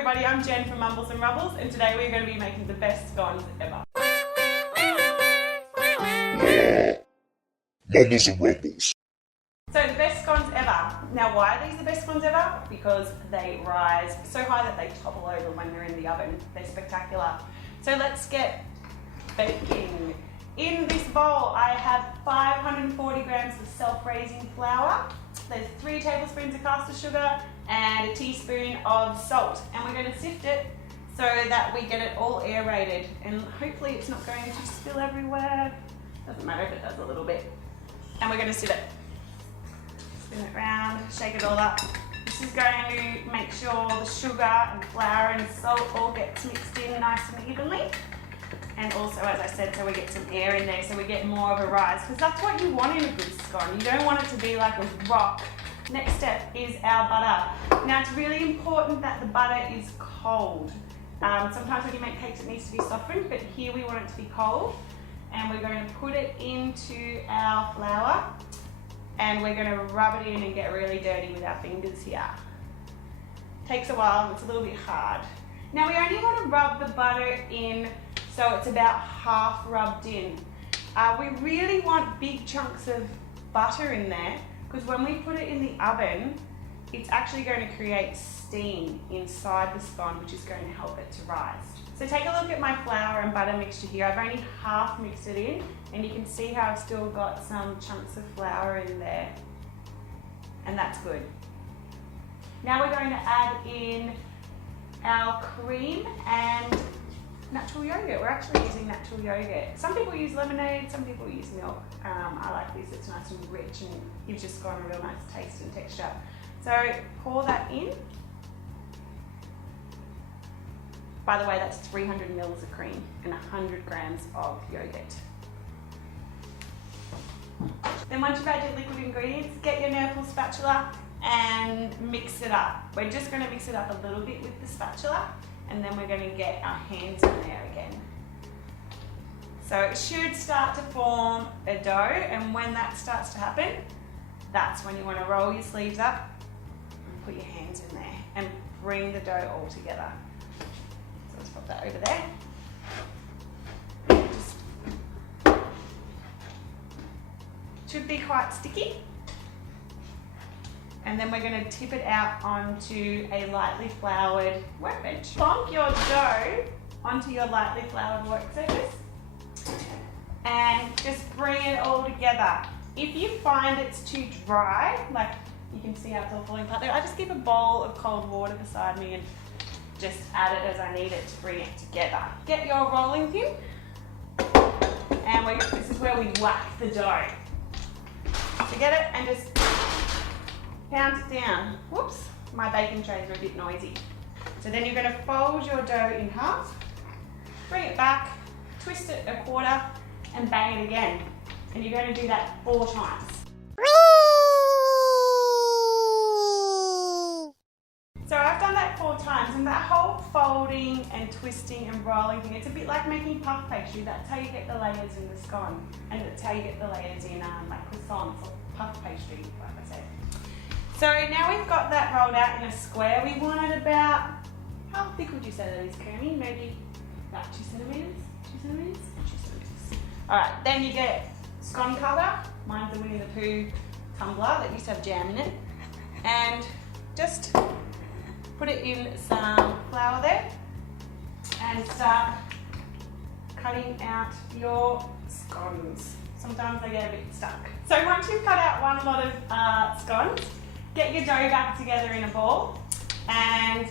everybody, I'm Jen from Mumbles and Rubbles, and today we're going to be making the best scones ever. Mumbles and Rumbles. So the best scones ever. Now why are these the best scones ever? Because they rise so high that they topple over when they're in the oven. They're spectacular. So let's get baking. In this bowl I have 540 grams of self-raising flour. There's 3 tablespoons of caster sugar and a teaspoon of salt. And we're going to sift it so that we get it all aerated. And hopefully it's not going to spill everywhere. Doesn't matter if it does a little bit. And we're going to sieve it. Spin it around, shake it all up. This is going to make sure the sugar and flour and salt all gets mixed in nice and evenly. And also, as I said, so we get some air in there so we get more of a rise, because that's what you want in a good scone. You don't want it to be like a rock. Next step is our butter. Now it's really important that the butter is cold. Sometimes when you make cakes it needs to be softened, but here we want it to be cold. And we're going to put it into our flour and we're going to rub it in and get really dirty with our fingers here. Takes a while, it's a little bit hard. Now we only want to rub the butter in so it's about half rubbed in. We really want big chunks of butter in there because when we put it in the oven, it's actually going to create steam inside the scone, which is going to help it to rise. So take a look at my flour and butter mixture here. I've only half mixed it in and you can see how I've still got some chunks of flour in there. And that's good. Now we're going to add in our cream and natural yogurt. We're actually using natural yogurt. Some people use lemonade, some people use milk. I like this, it's nice and rich and gives your scone a real nice taste and texture. So pour that in. By the way, that's 300 mils of cream and 100 grams of yogurt. Then once you've had your liquid ingredients, get your Nurple spatula and mix it up. We're just going to mix it up a little bit with the spatula and then we're going to get our hands in there again. So it should start to form a dough, and when that starts to happen, that's when you want to roll your sleeves up and put your hands in there and bring the dough all together. So let's pop that over there. Should be quite sticky. And then we're going to tip it out onto a lightly floured workbench. Plonk your dough onto your lightly floured work surface and just bring it all together. If you find it's too dry, like you can see how it's all falling apart there, I just keep a bowl of cold water beside me and just add it as I need it to bring it together. Get your rolling pin and this is where we whack the dough. So get it and just pound it down. Whoops, my baking trays are a bit noisy. So then you're going to fold your dough in half, bring it back, twist it a quarter and bang it again. And you're going to do that 4 times. So I've done that 4 times, and that whole folding and twisting and rolling thing, it's a bit like making puff pastry. That's how you get the layers in the scone, and that's how you get the layers in like croissants or puff pastry, like I said. So now we've got that rolled out in a square. We want it about, how thick would you say that is, Kermie? Maybe about 2 centimetres? 2 centimetres? 2 centimetres. Alright, then you get scone cover. Mine's a Winnie the Pooh tumbler that used to have jam in it. And just put it in some flour there and start cutting out your scones. Sometimes they get a bit stuck. So once you've cut out one lot of scones, get your dough back together in a ball and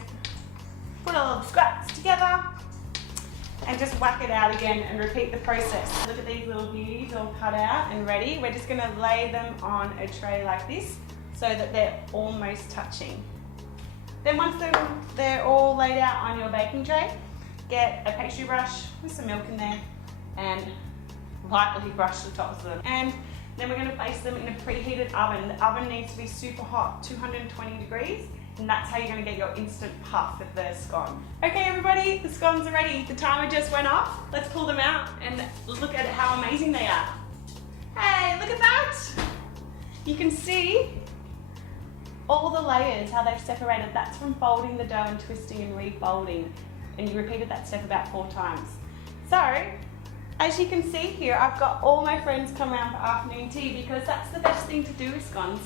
put all the scraps together and just whack it out again and repeat the process. Look at these little beauties all cut out and ready. We're just going to lay them on a tray like this so that they're almost touching. Then once they're all laid out on your baking tray, get a pastry brush with some milk in there and lightly brush the tops of them. And then we're going to place them in a preheated oven. The oven needs to be super hot, 220 degrees, and that's how you're going to get your instant puff of the scone. Okay everybody, the scones are ready. The timer just went off. Let's pull them out and look at how amazing they are. Hey, look at that! You can see all the layers, how they've separated, that's from folding the dough and twisting and refolding. And you repeated that step about 4 times. So, as you can see here, I've got all my friends come around for afternoon tea because that's the best thing to do with scones.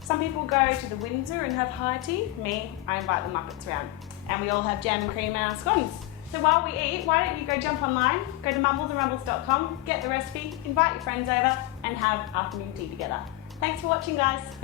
Some people go to the Windsor and have high tea. Me, I invite the Muppets round. And we all have jam and cream in our scones. So while we eat, why don't you go jump online, go to mumblesandrumbles.com, get the recipe, invite your friends over and have afternoon tea together. Thanks for watching, guys.